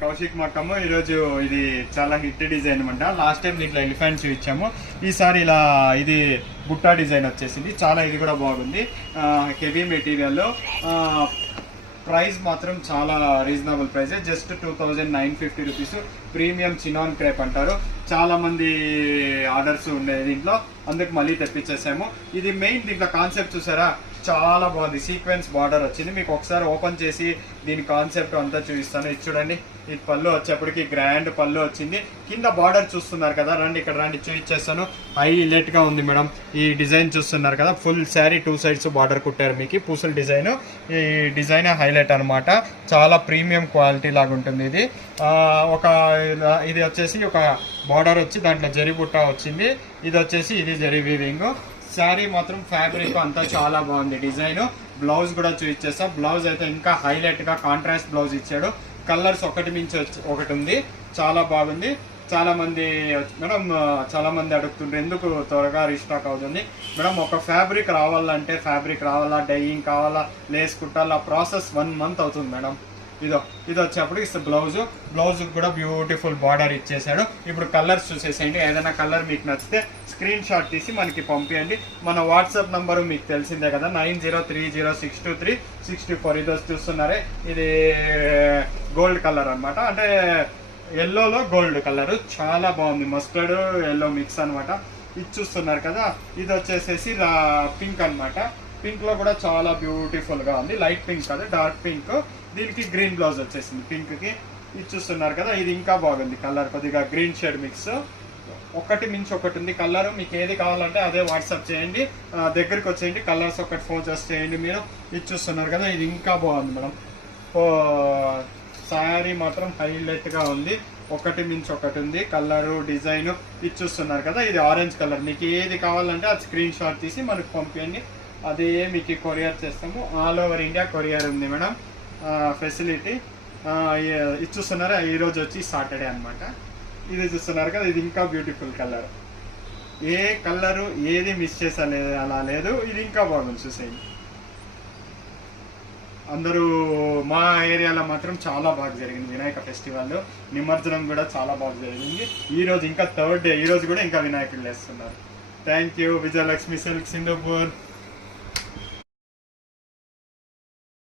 కౌశిక్ మక్కము ఈరోజు ఇది చాలా హిట్ డిజైన్ అనమాట. లాస్ట్ టైం దీంట్లో ఎలిఫెంట్ చూపించాము, ఈసారి ఇలా ఇది బుట్టా డిజైన్ వచ్చేసింది. చాలా ఇది కూడా బాగుంది, హెవీ మెటీరియల్లో. ప్రైస్ మాత్రం చాలా reasonable price, just 2950 rupees. Premium chinon crepe అంటారు. చాలా మంది ఆర్డర్స్ ఉండేది దీంట్లో, అందుకు మళ్ళీ తెప్పించేసాము. ఇది మెయిన్ దీంట్లో కాన్సెప్ట్ చూసారా, చాలా బాగుంది. సీక్వెన్స్ బార్డర్ వచ్చింది. మీకు ఒకసారి ఓపెన్ చేసి దీని కాన్సెప్ట్ అంతా చూపిస్తాను. ఇది చూడండి, ఇది పళ్ళు వచ్చేప్పటికి గ్రాండ్ పళ్ళు వచ్చింది. కింద బార్డర్ చూస్తున్నారు కదా, రండి ఇక్కడ రండి చూపించేస్తాను. హైలైట్ గా ఉంది మేడం. ఈ డిజైన్ చూస్తున్నారు కదా, ఫుల్ శారీ 2 సైడ్స్ బార్డర్ కుట్టారు మీకు, పూసల డిజైన్. ఈ డిజైన్ హైలైట్ అనమాట, చాలా ప్రీమియం క్వాలిటీ లాగా ఉంటుంది ఇది. ఇది వచ్చేసి ఒక బార్డర్ వచ్చి దాంట్లో జరీ బుట్ట వచ్చింది. ఇది వచ్చేసి ఇది జరీ వీవింగ్. శారీ మాత్రం ఫ్యాబ్రిక్ అంతా చాలా బాగుంది. డిజైన్ బ్లౌజ్ కూడా చూపించేస్తా. బ్లౌజ్ అయితే ఇంకా హైలైట్ గా కాంట్రాస్ట్ బ్లౌజ్ ఇచ్చాడు. కలర్స్ ఒకటి మించి ఒకటి ఉంది, చాలా బాగుంది. చాలా మంది మేడం అడుగుతుంటారు ఎందుకు త్వరగా రీస్టాక్ అవుతుంది మేడం. ఒక ఫ్యాబ్రిక్ రావాలా, డైయింగ్ కావాలా, లేస్ కుట్టాలా, ప్రాసెస్ 1 మంత్ అవుతుంది మేడం. ఇది వచ్చేప్పటికి బ్లౌజ్ కూడా బ్యూటిఫుల్ బార్డర్ ఇచ్చేసాడు. ఇప్పుడు కలర్స్ చూసేసేయండి. ఏదైనా కలర్ మీకు నచ్చితే స్క్రీన్ షాట్ తీసి మనకి పంపించండి. మన వాట్సాప్ నంబరు మీకు తెలిసిందే కదా, 9030062364. ఇది చూస్తున్నారే, ఇది గోల్డ్ కలర్ అనమాట, అంటే ఎల్లోలో గోల్డ్ కలర్, చాలా బాగుంది. మస్టర్డ్ ఎల్లో మిక్స్ అనమాట. ఇది చూస్తున్నారు కదా, ఇది వచ్చేసేసి పింక్ అనమాట. పింక్ లో కూడా చాలా బ్యూటిఫుల్ గా ఉంది. లైట్ పింక్ కాదు, డార్క్ పింక్. దీనికి గ్రీన్ బ్లౌజ్ వచ్చేసింది పింక్ కి. ఇది చూస్తున్నారు కదా, ఇది ఇంకా బాగుంది కలర్, కొద్దిగా గ్రీన్ షేడ్ మిక్స్. ఒకటి మించి ఒకటి ఉంది కలర్. మీకు ఏది కావాలంటే అదే వాట్సాప్ చేయండి, దగ్గరికి వచ్చేయండి. కలర్స్ ఒకటి ఫోన్ చేయండి మీరు. ఇది చూస్తున్నారు కదా, ఇది ఇంకా బాగుంది మేడం. శారీ మాత్రం హైలైట్ గా ఉంది, ఒకటి మించి ఒకటి ఉంది కలరు, డిజైన్. ఇది చూస్తున్నారు కదా, ఇది ఆరెంజ్ కలర్. మీకు ఏది కావాలంటే అది స్క్రీన్ షాట్ తీసి మనకు పంపించండి, అదే మీకు కొరియర్ చేస్తాము. ఆల్ ఓవర్ ఇండియా కొరియర్ ఉంది మేడం ఫెసిలిటీ. ఇది చూస్తున్నారా, ఈరోజు వచ్చి సాటర్డే అనమాట. ఇది చూస్తున్నారు కదా, ఇది ఇంకా బ్యూటిఫుల్ కలర్. ఏ కలరు ఏది మిస్ చేసలేదు అలా లేదు, ఇది ఇంకా బాగుంది చూసేయండి. అందరూ మా ఏరియాలో మాత్రం చాలా బాగా జరిగింది వినాయక ఫెస్టివల్. నిమజ్జనం కూడా చాలా బాగా జరిగింది. ఈరోజు ఇంకా 3rd డే, ఈరోజు కూడా ఇంకా వినాయకుడు వేస్తున్నారు. Thank you. విజయలక్ష్మి సిల్క్ సింధూపూర్.